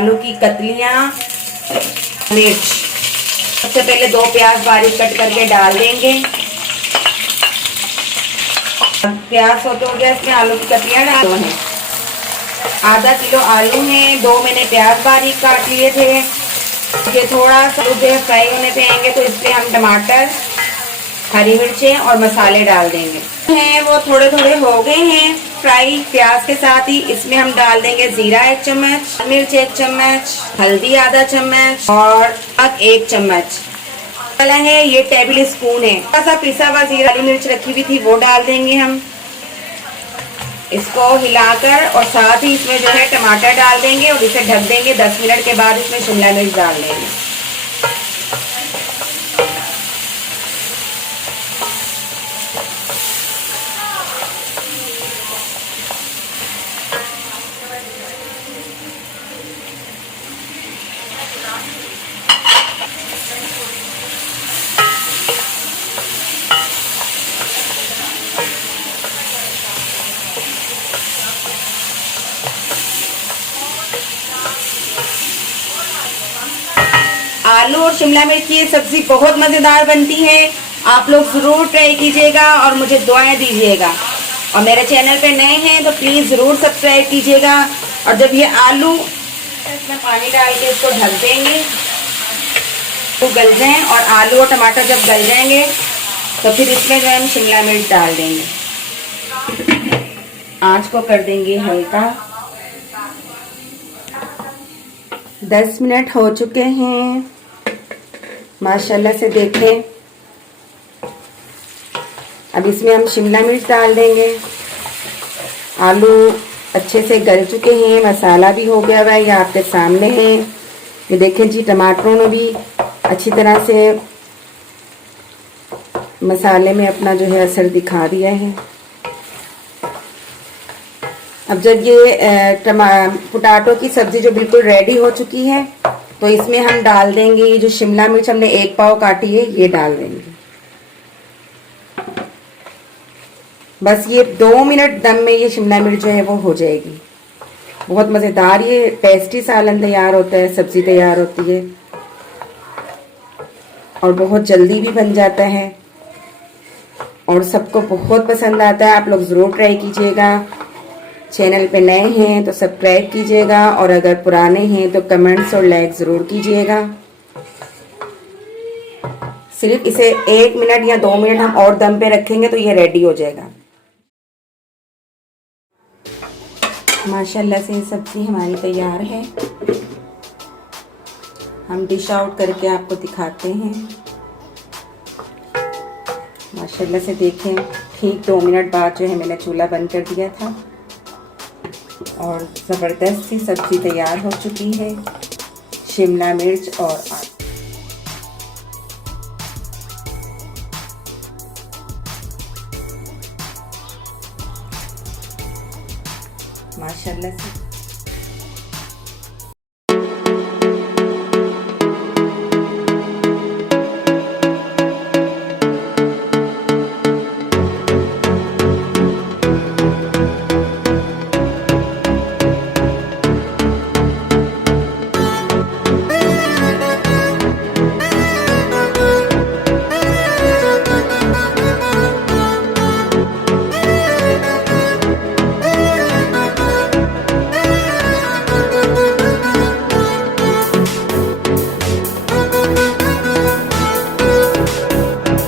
आलू की कतलियाँ, मिर्च। सबसे पहले 2 प्याज बारीक कट करके डाल देंगे। प्याज होते हो गया, इसमें आलू की कतलियाँ डालो हैं। आधा किलो आलू हैं, 2 मैंने प्याज बारीक काट लिए थे। ये थोड़ा सा फ्राई होने पे आएंगे तो इसमें हम टमाटर, हरी मिर्चें और मसाले डाल देंगे। हैं वो थोड़े थोड़े हो गए हैं फ्राई प्याज के साथ ही। इसमें हम डाल देंगे जीरा 1 चम्मच, मिर्च 1 चम्मच, हल्दी आधा चम्मच और 1 चम्मच वाला है, ये टेबल स्पून है। थोड़ा सा पिसा हुआ जीरा, हरी मिर्च रखी हुई थी वो डाल देंगे हम। इसको हिलाकर और साथ ही इसमें जो है टमाटर डाल देंगे और इसे ढक देंगे। 10 मिनट के बाद इसमें शिमला मिर्च डाल देंगे। आलू और शिमला मिर्च की ये सब्जी बहुत मज़ेदार बनती है। आप लोग ज़रूर ट्राई कीजिएगा और मुझे दुआएं दीजिएगा। और मेरे चैनल पे नए हैं तो प्लीज़ ज़रूर सब्सक्राइब कीजिएगा। और जब ये आलू, इसमें पानी डाल के इसको ढक देंगे तो गल जाएं। और आलू और टमाटर जब गल जाएंगे तो फिर इसमें जो हम शिमला मिर्च डाल देंगे। आँच को कर देंगे हल्का। 10 मिनट हो चुके हैं माशाल्लाह से, देखें। अब इसमें हम शिमला मिर्च डाल देंगे। आलू अच्छे से गल चुके हैं, मसाला भी हो गया हुआ है, ये आपके सामने है। ये देखें जी, टमाटरों ने भी अच्छी तरह से मसाले में अपना जो है असर दिखा दिया है। अब जब ये पोटैटो की सब्ज़ी जो बिल्कुल रेडी हो चुकी है तो इसमें हम डाल देंगे ये जो शिमला मिर्च हमने 1 पाव काटी है, ये डाल देंगे। बस ये 2 मिनट दम में ये शिमला मिर्च जो है वो हो जाएगी। बहुत मज़ेदार ये टेस्टी सालन तैयार होता है, सब्ज़ी तैयार होती है और बहुत जल्दी भी बन जाता है और सबको बहुत पसंद आता है। आप लोग ज़रूर ट्राई कीजिएगा। चैनल पे नए हैं तो सब्सक्राइब कीजिएगा और अगर पुराने हैं तो कमेंट्स और लाइक ज़रूर कीजिएगा। सिर्फ इसे 1 मिनट या 2 मिनट हम और दम पे रखेंगे तो ये रेडी हो जाएगा। माशाल्लाह से सब्ज़ी हमारी तैयार है। हम डिश आउट करके आपको दिखाते हैं। माशाल्लाह से देखें, ठीक 2 मिनट बाद जो है मैंने चूल्हा बंद कर दिया था और ज़बरदस्त सी सब्ज़ी तैयार हो चुकी है। शिमला मिर्च और आलू, माशाल्लाह से